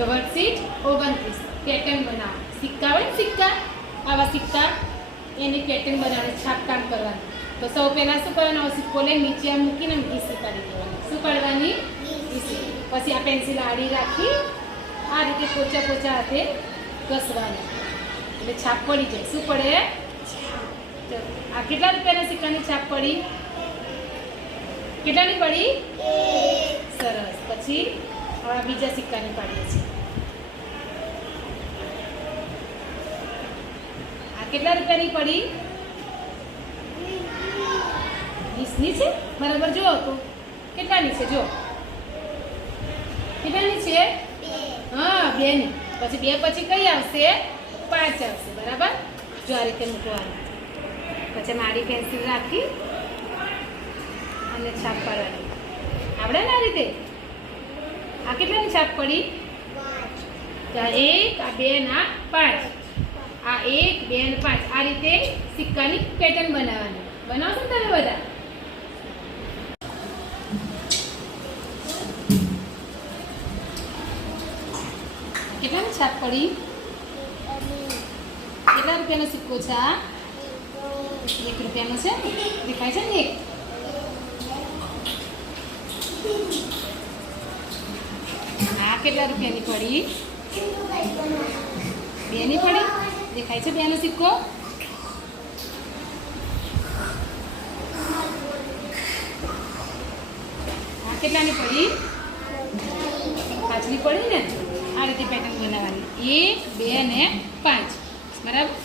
તો worksheet 29 pattern બનાવો. સિક્કા હોય ને સિક્કા, આવા સિક્કા એની પેટર્ન બનાવવાની, છાપકામ કરવાનું. તો સૌ પહેલાં શું કરવાનું? આવો સિક્કો લઈને નીચે આમ મૂકીને ઘીસી કાઢી દેવાની. શું કાઢવાની? ઘીસી. પછી આ પેન્સિલ આડી રાખી આ રીતે પોચા પોચા હાથે ઘસવાના, એટલે છાપ પડી જાય. શું પડે? આ કેટલા રૂપિયાના સિક્કાની છાપ પડી? કેટલાની પડી? સરસ. પછી હવે બીજા સિક્કાની પાડીએ છીએ. આ કેટલા રૂપિયાની પડી? 20ની છે. બરાબર જુઓ તો કેટલાની છે? જો કેટલાની છે? હા, 2ની. પછી 2 પછી કઈ આવશે? 5 આવશે. બરાબર. જો આ રીતે મૂકવાનું. પછી મારી પેન્સિલ રાખી અને છાપ પાડવાની. આવડે ને આ રીતે? આ કેટલાની છાપ પડી? 1, આ 2 ના 5. આ 1, 2 અને 5. આ રીતે સિક્કાની પેટર્ન બનાવવાની. બનાવશો ને તમે બધા? કેટલાની છાપ પડી? કેટલા રૂપિયાનો સિક્કો છે આ? 1 રૂપિયાનો છે. દેખાય છે ને? 1. આ કેટલા રૂપિયાની પડી? 2ની પડી. દેખાય છે 2નો સિક્કો? આ કેટલાની પડી? 5ની પડી ને. આ રીતે પેટર્ન બનાવવાની. 1, 2 અને 5. બરાબર.